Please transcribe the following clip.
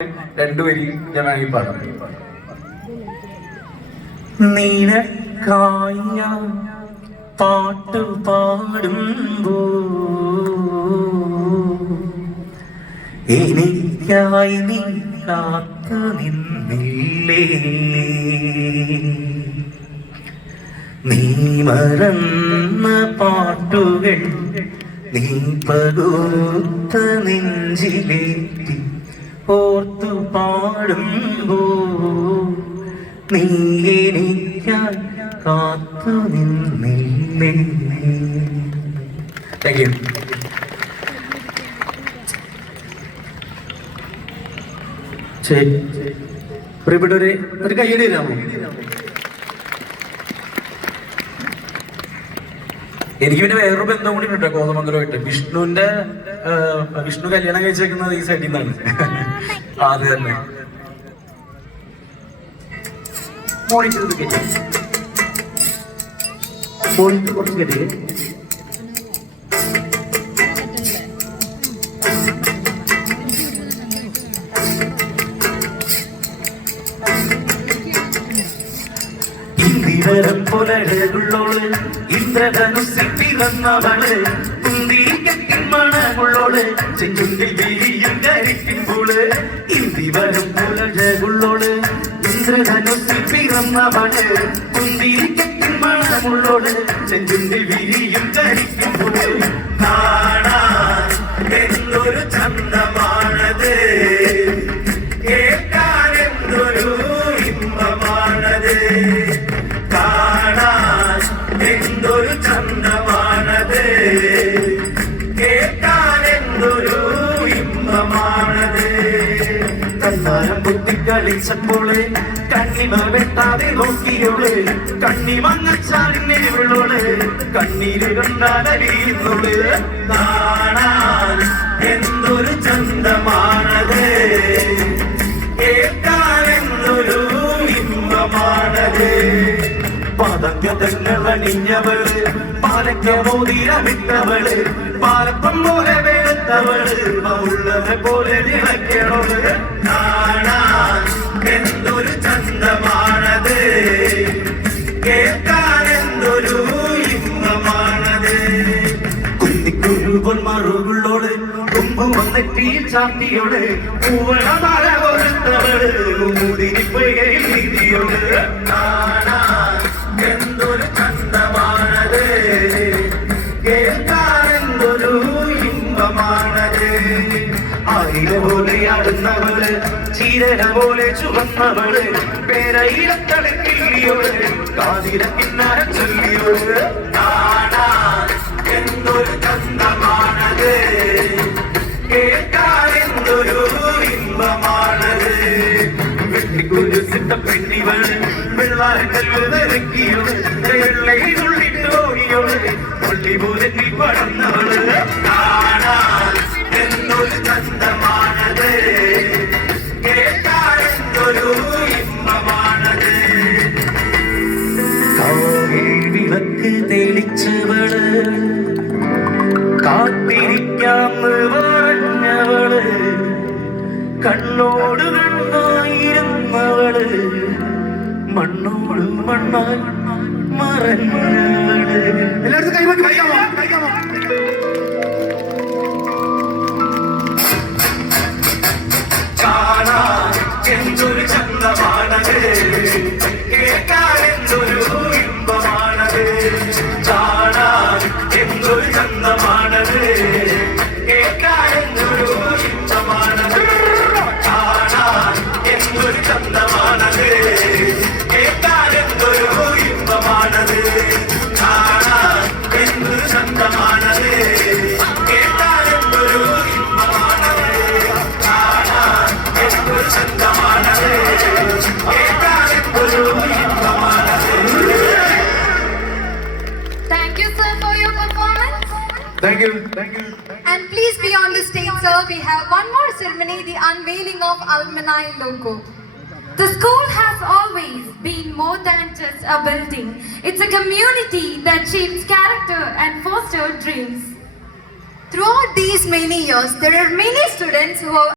രണ്ടുപേരി ഞാൻ വേണമെങ്കിൽ പാടാം. നിനക്കായ പാട്ട് പാടുമ്പോ എനിക്കായി നീ കാത്തു നിന്നില്ലേ, നീ മറന്ന പാട്ടുകൾ നീ പകുത്ത നെഞ്ചിലേറ്റി ഓർത്തു പാടുമ്പോ നീ എനിക്കായി കാത്തു നിന്നില്ലേ. Thank you. ശരി, പ്രിയപ്പെട്ടവരെ ഒരു കയ്യടി തരാമോ? എനിക്ക് പിന്നെ വേറൊരു ബന്ധം കൂടി ഉണ്ട് കോതമംഗലമായിട്ട്. വിഷ്ണു കല്യാണം കഴിച്ചേക്കുന്നത് ഈ സൈഡിൽ നിന്നാണ്. അത് തന്നെ മോണിറ്റർ കുറച്ച് കെട്ടിയേ. ഇന്ദിവരം പുലഴകുള്ളോള് ഇന്ദ്രധനുസിൽ പിറന്നവള് കുന്തിരിക്കത്തിൻ മണമുള്ളോള് ചെഞ്ചുണ്ടിൽ വിരിയും ധരിക്കുമ്പോള്. ഇന്ദിവരം പുലഴകുള്ളോള് ഇന്ദ്രധനുസിൽ പിറന്നവള് കുന്തിരിക്കത്തിൻ മണമുള്ളോള് ചെഞ്ചുണ്ടിൽ വിരിയും ധരിക്കുമ്പോള്. കാണാൻ എന്തൊരു ചന്തമാണത്, കേൾക്കാൻ എന്തൊരു ഇമ്പമാണത്, കാണാൻ എന്തൊരു ചന്തമാണത്, കേൾക്കാൻ എന്തൊരു ഇമ്പമാണത്. കണ്ണാരം കുത്തിക്കളിച്ചപ്പോള് കണ്ണിമ വെട്ടാതെ നോക്കിയോള്, കണ്ണിമങ്ങച്ചാലിനെ വിളോള് കണ്ണീര് കണ്ടാലരിയുന്നോള്. കാണാൻ എന്തൊരു ചന്തമാണത്, കേൾക്കാൻ എന്തൊരു ഇമ്പമാണത്. പതങ്കതങ്ങളണിഞ്ഞവള് പാലക്ക മോതിരമിട്ടവള് പാലപ്പം പോലെ വെളുത്തവള് ഉള്ളവെ പോലെ നിറയ്ക്കണത്. കാണാൻ എന്തൊരു ചന്തമാണത്, കേൾക്കാൻ എന്തൊരു ഇമ്പമാണത്. കുന്നിക്കുരുവൻ മറുകുള്ളോള് കുമ്പ് വന്നെറ്റിയിൽ ചാട്ടിയോള് പൂവളമല കൊടുത്തവള് മൂതിരിപ്പുകയിൽ നീതിയോള്. കാണാൻ എന്തൊരു ചന്തമാണത്, കേൾക്കാൻ എന്തൊരു ഇമ്പമാണത്. ആയിര പോലെ ആടുന്നവള് ചീരന പോലെ ചുവന്നവള് പേരയിലത്തടക്കില്ലിയോള് കാതിര കിന്നാര ചൊല്ലിയോള്. കാണാൻ എന്തൊരു ചന്തമാണത്, കേൾക്കാൻ എന്തൊരു ഇമ്പമാണത്. വെള്ളിക്കുരുസിട്ട പെണ്ണിവള് വെള്ളാരക്കല്ല് നിറക്കിയോള് വെള്ളയിലുള്ളിട്ട് ഓടിയോള് പള്ളി പോലെ നീ പടന്നവള്. കാണാൻ എന്തൊരു ചന്തമാണത്, കേൾക്കാൻ എന്തൊരു ഇമ്പമാണത്. കാവിൽ വിളക്ക് തെളിച്ചവള് കാത്തിരിക്കാന്ന് പറഞ്ഞവള് കണ്ണോട് കണ്ണായിരുന്നവള് മണ്ണോട് മണ്ണായി മറഞ്ഞവള്. എല്ലായിടത്തും കൈമാക്കി കഴിക്കാമോ? കാണാൻ എന്തൊരു ചന്തമാണത്, കേൾക്കാൻ എന്തൊരു ഇമ്പമാണത്. കാണാൻ എന്തൊരു ചന്തമാണത്, കേൾക്കാൻ എന്തൊരു ഇമ്പമാണത്. കാണാൻ എന്തൊരു ചന്തമാണത്, കേൾക്കാൻ എന്തൊരു ഇമ്പമാണത്. കാണാൻ എന്തൊരു ചന്തമാണത്, കേൾക്കാൻ എന്തൊരു ഇമ്പമാണത്. കാണാൻ എന്തൊരു ചന്തമാണത്, കേൾക്കാൻ എന്തൊരു ഇമ്പമാണത്. Thank you, sir, for your performance. Thank you. And please be on the stage, sir. We have one more ceremony, the unveiling of Alumni logo. The school has always been more than just a building. It's a community that shapes character and fosters dreams. Throughout these many years, there are many students who